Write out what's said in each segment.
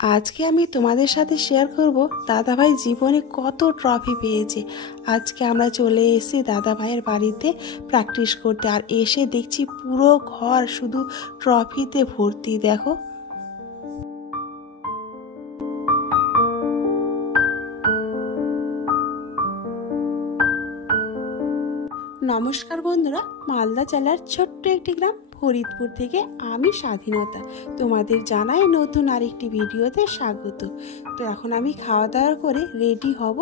আজকে আমি তোমাদের সাথে শেয়ার করব দাদাভাই জীবনে কত ট্রফি পেয়েছে। আজকে আমরা চলে এসেছি দাদাভাইয়ের বাড়িতে প্র্যাকটিস করতে, আর এসে দেখছি পুরো ঘর শুধু ট্রফিতে ভর্তি। দেখো, নমস্কার বন্ধুরা, মালদা জেলার ছোট্ট একটি গ্রাম ফরিদপুর থেকে আমি স্বাধীনতা তোমাদের জানাই নতুন আরেকটি ভিডিওতে স্বাগত। তো এখন আমি খাওয়া দাওয়া করে রেডি হব।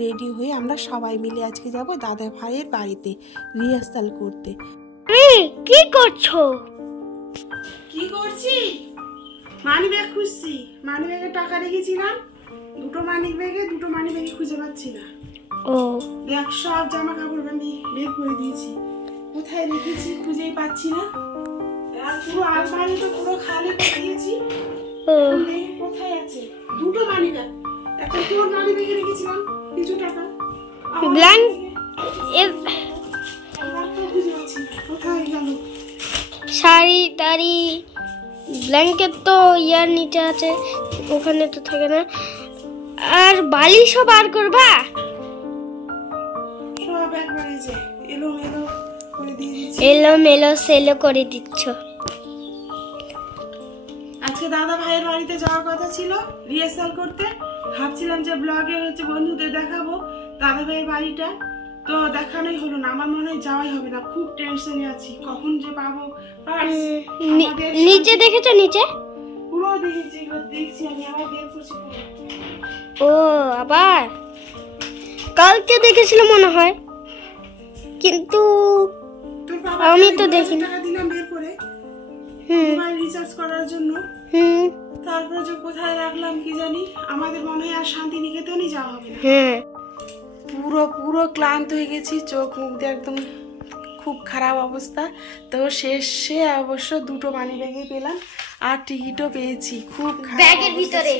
রেডি হয়ে আমরা সবাই মিলে আজকে যাব দাদা ভাইয়ের বাড়িতে রিহার্সাল করতে। কি করছো? কি করছি? মানি ব্যাগ খুঁজছি। মানি ব্যাগে টাকা রেখেছিলাম, দুটো মানি ব্যাগে খুঁজে পাচ্ছি না। ও দেখ, সব জামা কাপড় আমি বের করে দিয়েছি, কোথায় রেখেছি খুঁজেই পাচ্ছি না। আর পুরো আলমারি তো পুরো খালি করে দিয়েছি। কোথায় আছে? দুটো মানি ব্যাগ, একটা তোর মানি ব্যাগে রেখেছিলাম কিছু টাকা, খুঁজে পাচ্ছি না কোথায় গেল। শাড়ি টাড়ি ব্ল্যাঙ্কেট তো ইয়ার নিচে আছে, ওখানে তো থাকে না। আর বালিশও বার করবা? সব একবারে যে এলোমেলো করে দিয়ে দিচ্ছি। এলোমেলো সেলো করে দিচ্ছ। আজকে দাদা ভাইয়ের বাড়িতে যাওয়ার কথা ছিল রিহার্সাল করতে। ভাবছিলাম যে ব্লগে বন্ধুদের দেখাবো দাদা ভাইয়ের বাড়িটা, তো দেখানোই হলো না। আমার মনে হয় যাওয়াই হবে না, খুব টেনশনে আছি কখন যে পাবো। নিচে দেখেছো? নিচে পুরো দেখছি আমি, আবার বের করছি। ও আবার কালকে দেখেছিল মনে হয়, কিন্তু আমি তো দেখিনি। টাকা দিলাম বের করে মোবাইল রিচার্জ করার জন্য। তারপরে যে কোথায় রাখলাম কি জানি। আমাদের মনে হয় আর শান্তিনিকেতনই যাওয়া হবে না। পুরো ক্লান্ত হয়ে গেছি, চোখ মুখ দিয়ে একদম খুব খারাপ অবস্থা। তো শেষে অবশ্য দুটো মানি ব্যাগে পেলাম আর টিকিটও পেয়েছি। খুব ব্যাগের ভিতরে,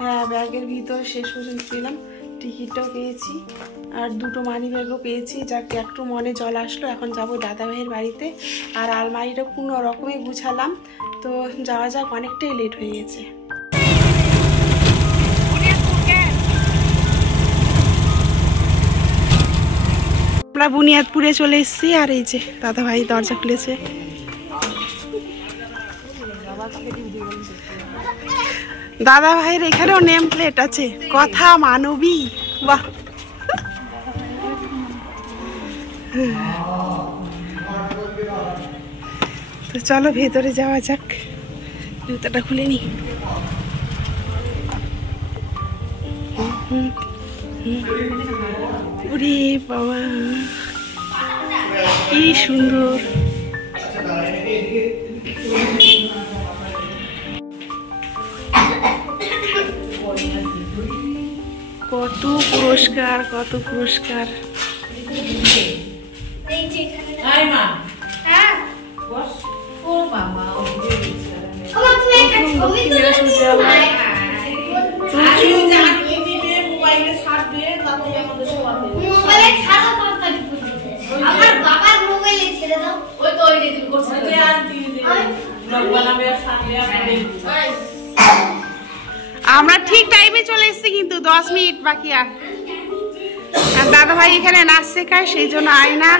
হ্যাঁ ব্যাগের ভিতরে শেষ পর্যন্ত পেলাম, টিকিটও পেয়েছি আর দুটো মানি ব্যাগও পেয়েছি। যাকে একটু মনে জল আসলো। এখন যাবো দাদা ভাইয়ের বাড়িতে, আর আলমারিটা কোনো রকমে গুছালাম। তো যাওয়া যাক, অনেকটাই লেট হয়ে গেছে। আমরা বুনিয়াদপুরে চলে এসেছি, আর এই যে দাদা ভাই দরজা খুলেছে। দাদা ভাইয়ের এখানেও নেম প্লেট আছে, কথা মানবী। বাহ, তো চলো ভেতরে যাওয়া যাক। জুতাটা খুলে নি। ওরে বাবা, কি সুন্দর। কত পুরস্কার, কত পুরস্কার। আমরা ঠিক টাইমে চলে এসেছি, কিন্তু 10 মিনিট বাকি। আর দাদা ভাই এখানে নাচ শেখায়, সেই জন্য আয়না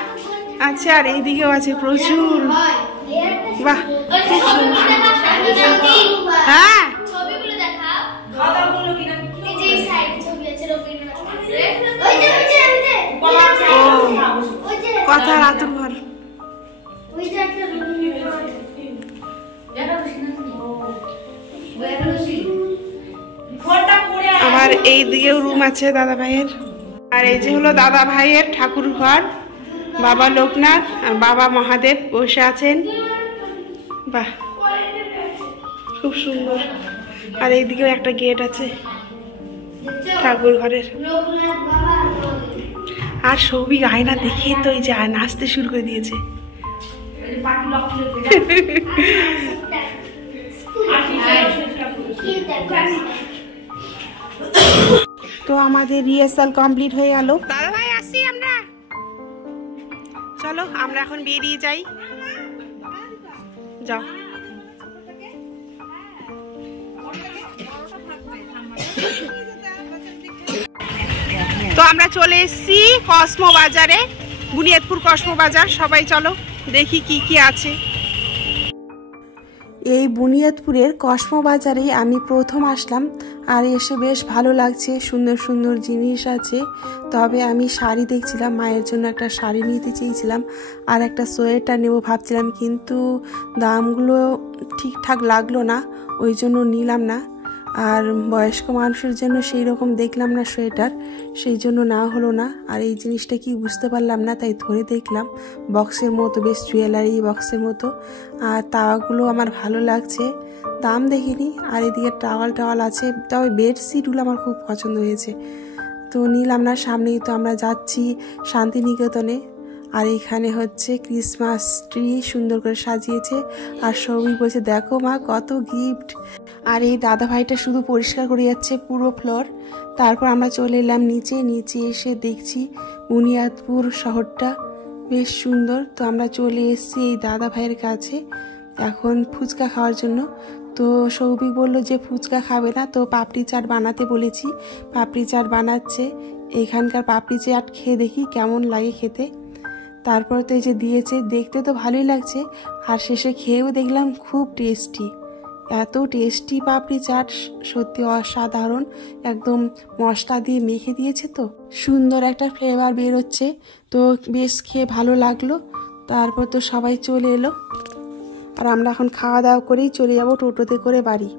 আছে, আর এইদিকেও আছে প্রচুর। বাহ, হ্যাঁ কথা রাতুর ঘর। আবার এই দিকেও রুম আছে দাদা ভাইয়ের। আর এই যে হলো দাদা ভাইয়ের ঠাকুর ঘর, বাবা লোকনাথ আর বাবা মহাদেব বসে আছেন। বাহ, খুব সুন্দর। আর এইদিকেও একটা গেট আছে ঠাকুর ঘরের। আর সৌভিক আয়না দেখে তো এই যে নাচতে শুরু করে দিয়েছে। তো আমাদের রিহার্সাল কমপ্লিট হয়ে গেল। দাদা ভাই আসছি আমরা, চলো আমরা এখন বেরিয়ে যাই। যাও। তো আমরা চলে এসেছি কসমো বাজারে, বুনিয়াদপুর কসমো বাজার। সবাই চলো দেখি কি কি আছে। এই বুনিয়াদপুরের কসমো বাজারেই আমি প্রথম আসলাম, আর এসে বেশ ভালো লাগছে। সুন্দর সুন্দর জিনিস আছে। তবে আমি শাড়ি দেখছিলাম, মায়ের জন্য একটা শাড়ি নিতে চেয়েছিলাম আর একটা সোয়েটার নেবো ভাবছিলাম, কিন্তু দামগুলো ঠিকঠাক লাগলো না, ওই জন্য নিলাম না। আর বয়স্ক মানুষের জন্য সেই রকম দেখলাম না সোয়েটার, সেই জন্য না হলো না। আর এই জিনিসটা কি বুঝতে পারলাম না, তাই ধরে দেখলাম। বক্সের মতো, বেশ জুয়েলারি বক্সের মতো। আর তাওয়াগুলো আমার ভালো লাগছে, দাম দেখিনি। আর এদিকে টাওয়াল আছে, তবে বেডশিটগুলো আমার খুব পছন্দ হয়েছে, তো নিলাম না। সামনেই তো আমরা যাচ্ছি শান্তিনিকেতনে। আর এখানে হচ্ছে ক্রিসমাস ট্রি সুন্দর করে সাজিয়েছে। আর সবই বলছে দেখো মা কত গিফট। আর এই দাদা ভাইটা শুধু পরিষ্কার করে যাচ্ছে পুরো ফ্লোর। তারপর আমরা চলে এলাম নিচে এসে দেখছি বুনিয়াদপুর শহরটা বেশ সুন্দর। তো আমরা চলে এসেছি এই দাদা ভাইয়ের কাছে এখন ফুচকা খাওয়ার জন্য। তো সৌভিক বলল যে ফুচকা খাবে না, তো পাপড়ি চাট বানাতে বলেছি, পাপড়ি চাট বানাচ্ছে। এখানকার পাপড়ি চাট খেয়ে দেখি কেমন লাগে খেতে। তারপর তো এই যে দিয়েছে, দেখতে তো ভালোই লাগছে, আর শেষে খেয়েও দেখলাম খুব টেস্টি। এত টেস্টি পাপড়ি চাট, সত্যি অসাধারণ। একদম মশলা দিয়ে মেখে দিয়েছে, তো সুন্দর একটা ফ্লেভার বেরোচ্ছে। তো বেশ খেয়ে ভালো লাগলো। তারপর তো সবাই চলে এলো, আর আমরা এখন খাওয়া দাওয়া করেই চলে যাব টোটোতে করে বাড়ি।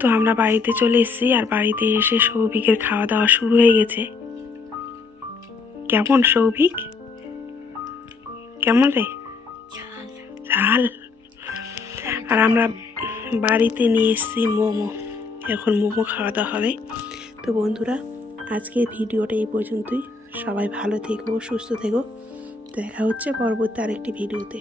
তো আমরা বাড়িতে চলে এসেছি, আর বাড়িতে এসে সৌভিকের খাওয়া দাওয়া শুরু হয়ে গেছে। কেমন সৌভিক, কেমন রে? ঝাল। আর আমরা বাড়িতে নিয়ে এসেছি মোমো, এখন মোমো খাওয়া দাওয়া হবে। তো বন্ধুরা, আজকের ভিডিওটা এই পর্যন্তই। সবাই ভালো থেকো, সুস্থ থেকো। দেখা হচ্ছে পরবর্তী আরেকটি ভিডিওতে।